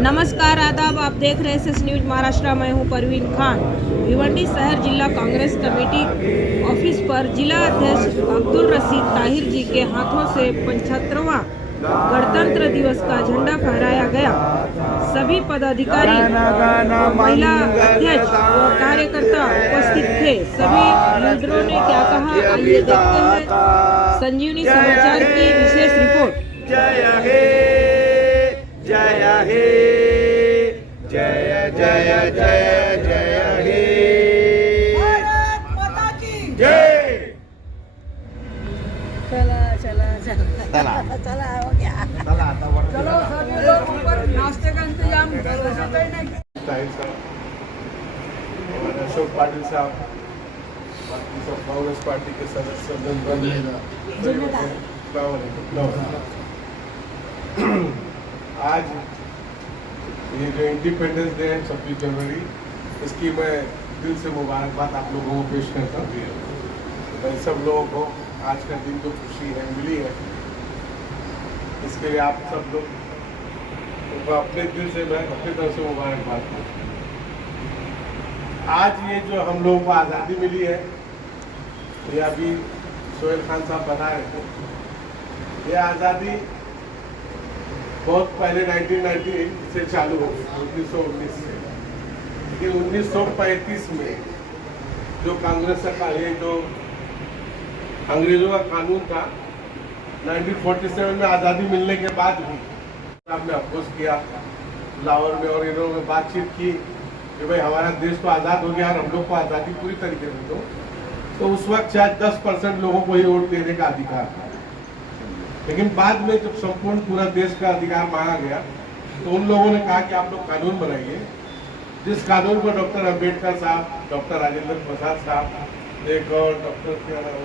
नमस्कार, आदाब। आप देख रहे हैं न्यूज महाराष्ट्र। मैं हूं परवीन खान। भिवंडी शहर जिला कांग्रेस कमेटी ऑफिस पर जिला अध्यक्ष अब्दुल रशीद ताहिर जी के हाथों से 75वां गणतंत्र दिवस का झंडा फहराया गया। सभी पदाधिकारी, महिला अध्यक्ष व कार्यकर्ता उपस्थित थे। सभी लीडरों ने क्या कहा, आइए देखते हैं संजीवनी समाचार की विशेष रिपोर्ट। जय हे, जय हे, जय जय जय जय हे, भारत माता की जय। चला चला चला चला चला हो गया। चला आता वर चलो सभी लोग ऊपर नाश्ते का इंतजाम करो। ताहिर साहब और अशोक पाटिल साहब, बाकी सब कांग्रेस पार्टी के सदस्य आज ये जो इंडिपेंडेंस डे है 26 जनवरी, इसकी मैं दिल से मुबारकबाद आप लोगों को पेश करता हूँ। मैं सब लोगों को आज का दिन जो खुशी है मिली है, इसके लिए आप सब लोग तो अपने दिल से मैं अपनी तरफ से मुबारकबाद करता हूँ। आज ये जो हम लोगों को आज़ादी मिली है, ये अभी सोहेल खान साहब बता रहे थे, ये आज़ादी बहुत पहले 1990 से चालू हो गई, 1919 से। लेकिन 1935 में जो कांग्रेस का ये जो अंग्रेजों का कानून था, 1947 में आज़ादी मिलने के बाद भी आपने अपोज किया लाहौर में, और इन्होंने बातचीत की कि भाई हमारा देश तो आज़ाद हो गया और हम लोग को आज़ादी पूरी तरीके से दो। तो उस वक्त शायद 10% लोगों को ही वोट देने का अधिकार था। लेकिन बाद में जब संपूर्ण पूरा देश का अधिकार मांगा गया, तो उन लोगों ने कहा कि आप लोग कानून बनाइए, जिस कानून को डॉक्टर अंबेडकर साहब, डॉक्टर राजेंद्र प्रसाद साहब, एक और डॉक्टर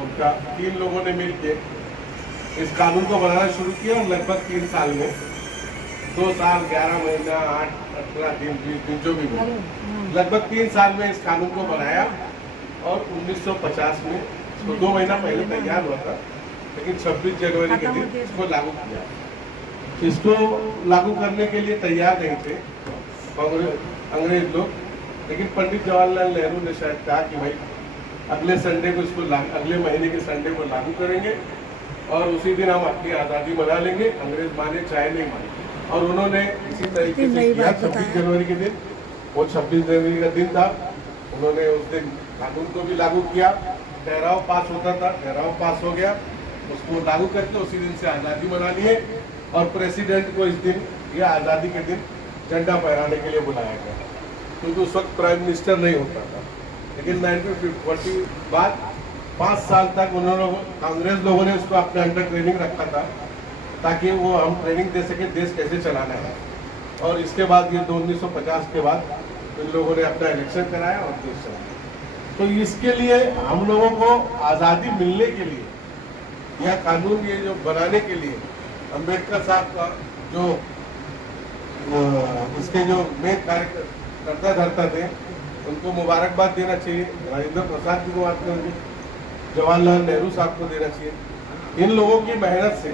उनका 3 लोगों ने मिलकर इस कानून को बनाना शुरू किया। और लगभग 3 साल में, 2 साल 11 महीना 8 18 दिन 20 दिन जो भी लगभग 3 साल में इस कानून को बनाया। और 1950 में इसको 2 महीना पहले तैयार हुआ था, लेकिन 26 जनवरी के दिन इसको लागू किया। इसको लागू करने के लिए तैयार नहीं थे अंग्रेज लोग, लेकिन पंडित जवाहरलाल नेहरू ने शायद कहा कि भाई अगले संडे को इसको अगले महीने के संडे को लागू करेंगे और उसी दिन हम अपनी आज़ादी मना लेंगे, अंग्रेज माने चाहे नहीं माने। और उन्होंने इसी तरीके से किया। 26 जनवरी के दिन, वो 26 जनवरी का दिन था, उन्होंने उस दिन कानून को भी लागू किया। ठहराव पास होता था, ठहराव पास हो गया, उसको लागू करके उसी दिन से आज़ादी मना लिए। और प्रेसिडेंट को इस दिन, यह आज़ादी के दिन, झंडा फहराने के लिए बुलाया गया, क्योंकि उस वक्त प्राइम मिनिस्टर नहीं होता था। लेकिन 1940 बाद 5 साल तक उन्होंने, कांग्रेस लोगों ने उसको अपने अंडर ट्रेनिंग रखा था, ताकि वो हम ट्रेनिंग दे सके देश कैसे चलाना है। और इसके बाद ये 1950 के बाद इन लोगों ने अपना इलेक्शन कराया और देश चलाया। तो इसके लिए हम लोगों को आज़ादी मिलने के लिए, यह कानून ये जो बनाने के लिए अंबेडकर साहब का जो इसके जो मेन कार्यकर्ता धरता थे, उनको मुबारकबाद देना चाहिए। राजेंद्र प्रसाद जी को बात करेंगे, जवाहरलाल नेहरू साहब को देना चाहिए, इन लोगों की मेहनत से।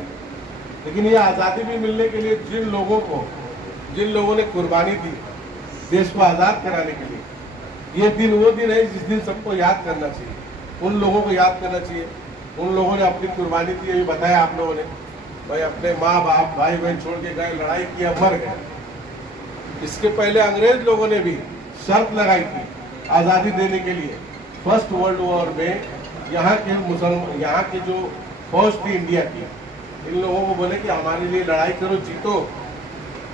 लेकिन ये आज़ादी भी मिलने के लिए जिन लोगों ने कुर्बानी दी देश को आज़ाद कराने के लिए, ये दिन वो दिन है जिस दिन सबको याद करना चाहिए। उन लोगों को याद करना चाहिए, उन लोगों ने अपनी कुर्बानी दी। अभी बताया आप लोगों ने, भाई अपने माँ बाप भाई बहन छोड़ के गए, लड़ाई किया, मर गए। इसके पहले अंग्रेज लोगों ने भी शर्त लगाई थी आज़ादी देने के लिए। फर्स्ट वर्ल्ड वॉर में यहाँ के जो फौज थी इंडिया की, इन लोगों को बोले कि हमारे लिए लड़ाई करो, जीतो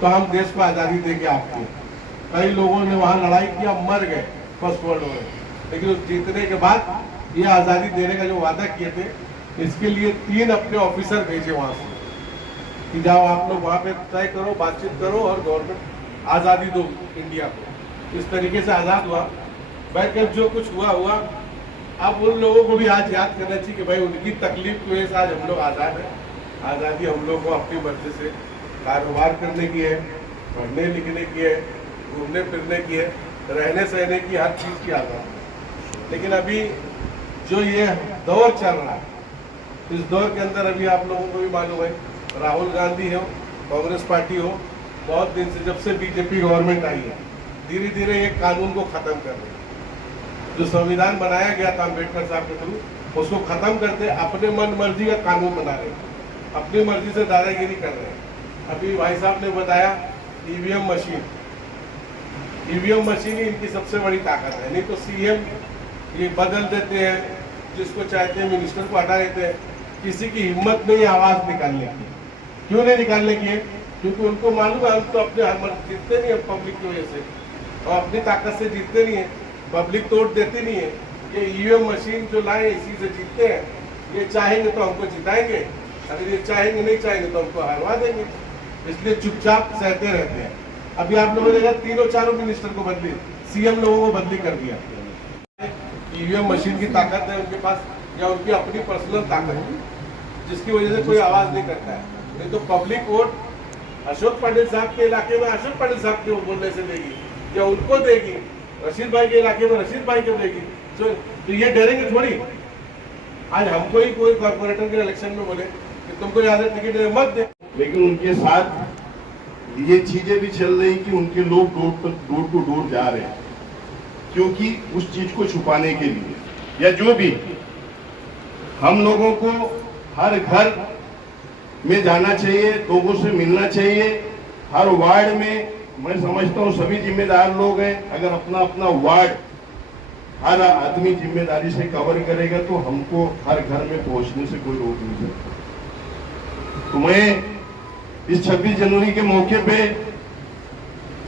तो हम देश को आज़ादी देंगे आपको। कई लोगों ने वहाँ लड़ाई किया, मर गए फर्स्ट वर्ल्ड वॉर। लेकिन उस जीतने के बाद ये आज़ादी देने का जो वादा किए थे, इसके लिए 3 अपने ऑफिसर भेजे वहाँ से कि जाओ आप लोग वहाँ पे तय करो, बातचीत करो और गवर्नमेंट आज़ादी दो इंडिया को। इस तरीके से आज़ाद हुआ। बहरकैफ जो कुछ हुआ। अब उन लोगों को भी आज याद करना चाहिए कि भाई उनकी तकलीफ की वजह से आज हम लोग आज़ाद हैं। आज़ादी हम लोग को अपनी मर्जी से कारोबार करने की है, पढ़ने लिखने की है, घूमने फिरने की है, रहने सहने की, हर चीज़ की आज़ादी। लेकिन अभी जो ये दौर चल रहा है, इस दौर के अंदर अभी आप लोगों को भी मालूम है, राहुल गांधी हो, कांग्रेस पार्टी हो, बहुत दिन से, जब से बीजेपी गवर्नमेंट आई है, धीरे धीरे ये कानून को खत्म कर रहे हैं। जो संविधान बनाया गया था अम्बेडकर साहब के थ्रू, उसको खत्म करते अपने मन मर्जी का कानून बना रहे हैं, अपनी मर्जी से दादागिरी कर रहे हैं। अभी भाई साहब ने बताया ईवीएम मशीन, ईवीएम मशीन ही इनकी सबसे बड़ी ताकत है। नहीं तो सीएम ये बदल देते हैं, जिसको चाहते हैं मिनिस्टर को हटा देते हैं। किसी की हिम्मत नहीं आवाज निकालने की। क्यों नहीं निकालने की है? क्योंकि उनको मालूम है हम तो अपने जीतते नहीं है पब्लिक की वजह से, और अपनी ताकत से जीतते नहीं है, पब्लिक तो वोट देती नहीं है। ये ईवीएम मशीन जो लाए इसी से जीतते हैं। ये चाहेंगे तो हमको जिताएंगे, अगर ये चाहेंगे नहीं चाहेंगे तो हमको हरवा देंगे, इसलिए चुपचाप सहते रहते हैं। अभी आप लोगों ने देखा तीनों चारों मिनिस्टर को बदली, सीएम लोगों को बदली कर दिया। ईवीएम मशीन की ताकत है उनके पास, या उनकी अपनी पर्सनल ताकत है, जिसकी वजह से कोई आवाज नहीं करता है। नहीं तो पब्लिक वोट अशोक पाटिल साहब के इलाके में अशोक पाटिल साहब के बोलने से देगी, या उनको देगी, रशीद भाई के इलाके में रशीद भाई को देगी। तो ये डरेंगे थोड़ी। आज हमको ही कोई कॉर्पोरेटर के इलेक्शन में बोले कि तुमको ज्यादा टिकट मत दे, लेकिन उनके साथ ये चीजें भी चल रही कि उनके लोग डोर टू डोर जा रहे हैं, क्योंकि उस चीज को छुपाने के लिए, या जो भी, हम लोगों को हर घर में जाना चाहिए, लोगों से मिलना चाहिए। हर वार्ड में मैं समझता हूँ सभी जिम्मेदार लोग हैं, अगर अपना अपना वार्ड हर आदमी जिम्मेदारी से कवर करेगा तो हमको हर घर में पहुंचने से कोई रोक नहीं सकता। तो मैं इस 26 जनवरी के मौके पे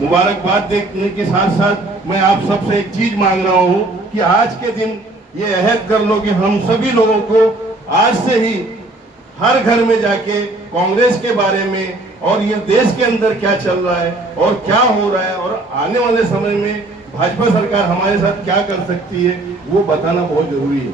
मुबारकबाद देने के साथ साथ मैं आप सबसे एक चीज मांग रहा हूँ कि आज के दिन ये अहद कर लो कि हम सभी लोगों को आज से ही हर घर में जाके कांग्रेस के बारे में और ये देश के अंदर क्या चल रहा है और क्या हो रहा है और आने वाले समय में भाजपा सरकार हमारे साथ क्या कर सकती है, वो बताना बहुत जरूरी है।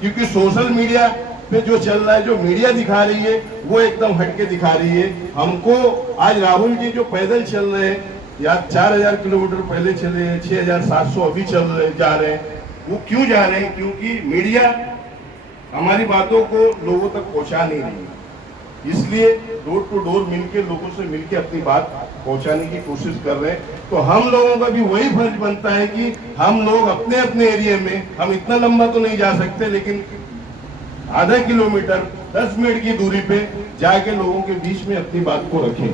क्योंकि सोशल मीडिया पे जो चल रहा है, जो मीडिया दिखा रही है, वो एकदम हटके दिखा रही है हमको। आज राहुल जी जो पैदल चल रहे हैं, या 4000 किलोमीटर पहले चले हैं, 6700 अभी जा रहे हैं, वो क्यों जा रहे हैं? क्योंकि मीडिया हमारी बातों को लोगों तक पहुंचा नहीं रही, इसलिए डोर टू डोर मिलके लोगों से मिलके अपनी बात पहुंचाने की कोशिश कर रहे हैं। तो हम लोगों का भी वही फर्ज बनता है कि हम लोग अपने अपने एरिया में, हम इतना लंबा तो नहीं जा सकते, लेकिन आधा किलोमीटर 10 मिनट की दूरी पे जाके लोगों के बीच में अपनी बात को रखें,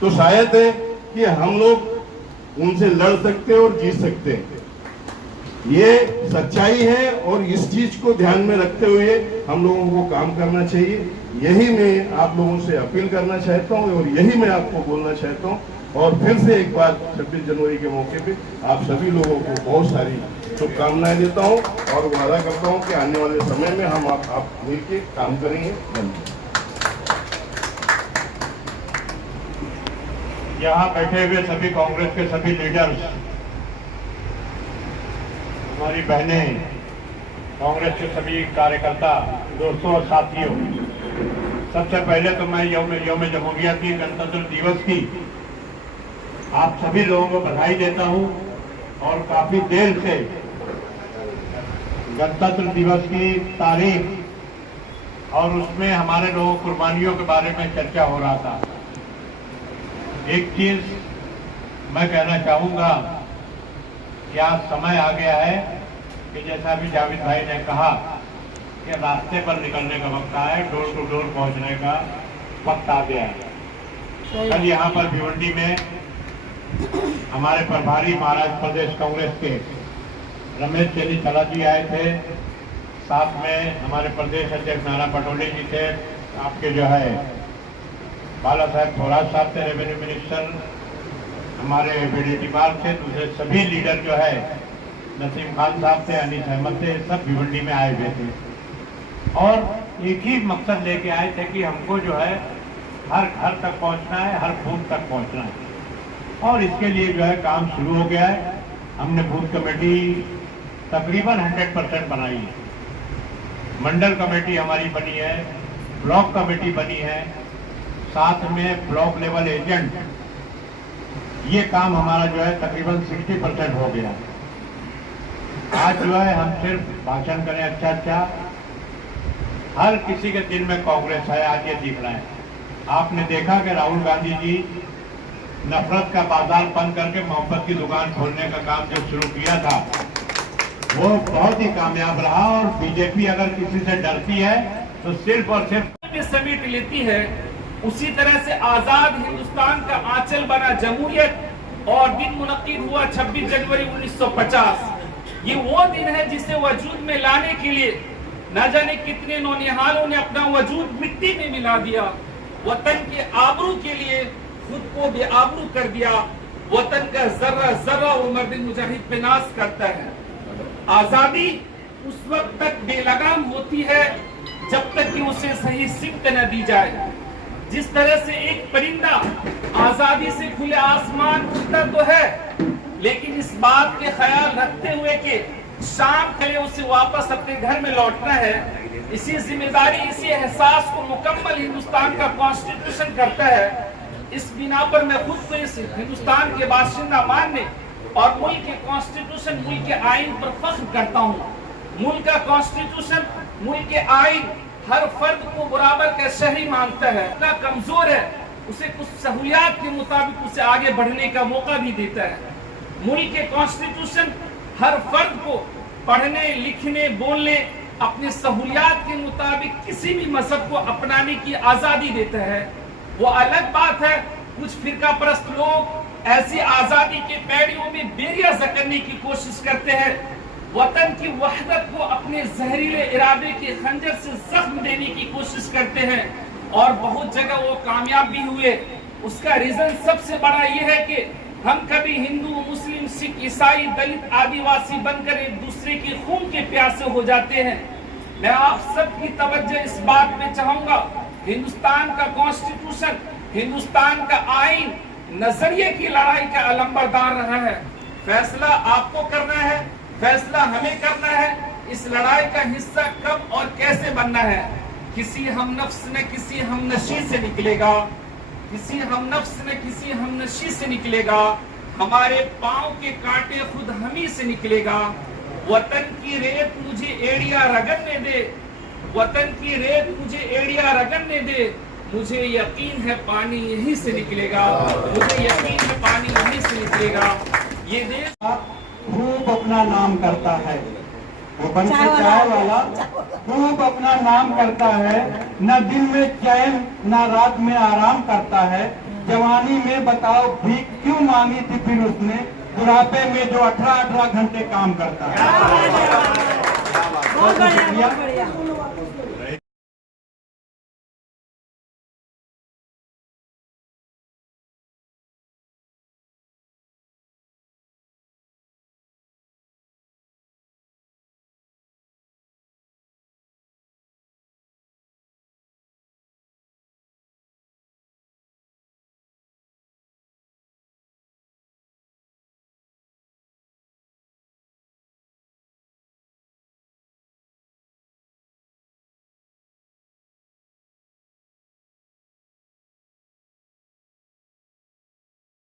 तो शायद है कि हम लोग उनसे लड़ सकते हैं और जीत सकते हैं। ये सच्चाई है और इस चीज को ध्यान में रखते हुए हम लोगों को काम करना चाहिए। यही मैं आप लोगों से अपील करना चाहता हूं और यही मैं आपको बोलना चाहता हूं। और फिर से एक बार 26 जनवरी के मौके पे आप सभी लोगों को बहुत सारी शुभकामनाएं देता हूं और वादा करता हूं कि आने वाले समय में हम आप मिलकर काम करेंगे। यहाँ बैठे हुए सभी कांग्रेस के सभी लीडर्स, हमारी बहनें, कांग्रेस के सभी कार्यकर्ता, दोस्तों और साथियों, सबसे पहले तो मैं यौम जमहूरियत की, गणतंत्र दिवस की आप सभी लोगों को बधाई देता हूं। और काफी देर से गणतंत्र दिवस की तारीख और उसमें हमारे लोगों कुर्बानियों के बारे में चर्चा हो रहा था। एक चीज मैं कहना चाहूंगा कि आज समय आ गया है कि जैसा अभी जावेद भाई ने कहा कि रास्ते पर निकलने का वक्त आया है, डोर टू डोर पहुंचने का वक्त आ गया है। कल यहाँ पर भिवंडी में हमारे प्रभारी महाराष्ट्र प्रदेश कांग्रेस के रमेश चेनीथला जी आए थे, साथ में हमारे प्रदेश अध्यक्ष नाना पटोले जी थे, आपके जो है बाला साहब थोराट साहब थे, रेवेन्यू मिनिस्टर, हमारे बीडीटीपाल थे, दूसरे सभी लीडर जो है नसीम खान साहब थे, अनीस अहमद थे, सब भिवंडी में आए हुए थे और एक ही मकसद लेके आए थे कि हमको जो है हर घर तक पहुंचना है, हर बूथ तक पहुंचना है। और इसके लिए जो है काम शुरू हो गया है। हमने बूथ कमेटी तकरीबन 100% बनाई है, मंडल कमेटी हमारी बनी है, ब्लॉक कमेटी बनी है, साथ में ब्लॉक लेवल एजेंट, ये काम हमारा जो है तकरीबन 60% हो गया। आज जो है हम सिर्फ भाषण करें अच्छा, हर किसी के दिल में कांग्रेस है, आज ये दिख रहा है। आपने देखा कि राहुल गांधी जी नफरत का बाजार बंद करके मोहब्बत की दुकान खोलने का काम जो शुरू किया था वो बहुत ही कामयाब रहा। और बीजेपी अगर किसी से डरती है तो सिर्फ और सिर्फ में समेट लेती है, उसी तरह से आजाद हिंदुस्तान का आंचल बना जमहूरियत और दिन मुनक्किद हुआ 26 जनवरी 1950। ये वो दिन है जिसे वजूद में लाने के लिए न जाने कितने नौनिहालों ने अपना वजूद मिट्टी में मिला दिया। वतन के आबरू के लिए खुद को बेआबरू कर दिया। वतन का जर्रा जर्रा वो मर्द मुजाहिद पे नाज करता है। आजादी उस वक्त तक बेलगाम होती है जब तक कि उसे सही सिमत न दी जाए। जिस तरह से एक परिंदा आजादी से खुले आसमान उड़ता तो है, लेकिन इस बात के ख्याल रखते हुए कि शाम के उसे वापस अपने घर में लौटना है, इसी जिम्मेदारी इसी एहसास को मुकम्मल हिंदुस्तान का कॉन्स्टिट्यूशन करता है। इस बिना पर मैं खुद को इस हिंदुस्तान के बाशिंदा मानने और मुल्क के कॉन्स्टिट्यूशन, मुल्क के आइन पर फख्र करता हूँ। मुल्क का कॉन्स्टिट्यूशन, मुल्क के आइन हर फर्द को बराबर का शहरी मानता है। इतना कमजोर है, उसे कुछ सहूलियात के मुताबिक उसे आगे बढ़ने का मौका भी देता है। मुल्क के कॉन्स्टिट्यूशन हर फर्द को पढ़ने, लिखने, बोलने, अपने सहूलियात के मुताबिक किसी भी मजहब को अपनाने की आजादी देता है। वो अलग बात है कुछ फिरका परस्त लोग ऐसी आजादी के पैड़ियों में बेरियाज करने की कोशिश करते हैं, वतन की वहदत को अपने जहरीले इरादे के खंजर से जख्म देने की कोशिश करते हैं और बहुत जगह वो कामयाब भी हुए। उसका रीजन सबसे बड़ा ये है कि हम कभी हिंदू, मुस्लिम, सिख, ईसाई, दलित, आदिवासी बनकर एक दूसरे के खून के प्यासे हो जाते हैं। मैं आप सबकी तवज्जो इस बात पे चाहूंगा, हिंदुस्तान का कॉन्स्टिट्यूशन, हिंदुस्तान का आइन नजरिए की लड़ाई का अलंबरदार रहा है। फैसला आपको करना है, फैसला हमें करना है। इस लड़ाई का हिस्सा कब और कैसे बनना है, किसी हम नफ्स न किसी हम नशी से निकलेगा, किसी हम नफ्स न किसी हम नशी से निकलेगा। हमारे पांव के कांटे खुद हम ही से निकलेगा। वतन की रेत मुझे एड़िया रगड़ने दे, वतन की रेत मुझे एड़िया रगड़ने दे। मुझे यकीन है पानी यहीं से निकलेगा, मुझे यकीन है पानी यहीं से निकलेगा। ये देश खूब अपना नाम करता है, वो बन के चाय वाला खूब अपना नाम करता है। न दिन में चैन न रात में आराम करता है। जवानी में बताओ भीख क्यों मांगी थी फिर उसने, बुढ़ापे में जो 18-18 घंटे काम करता है। बहुत बढ़िया, बहुत बढ़िया।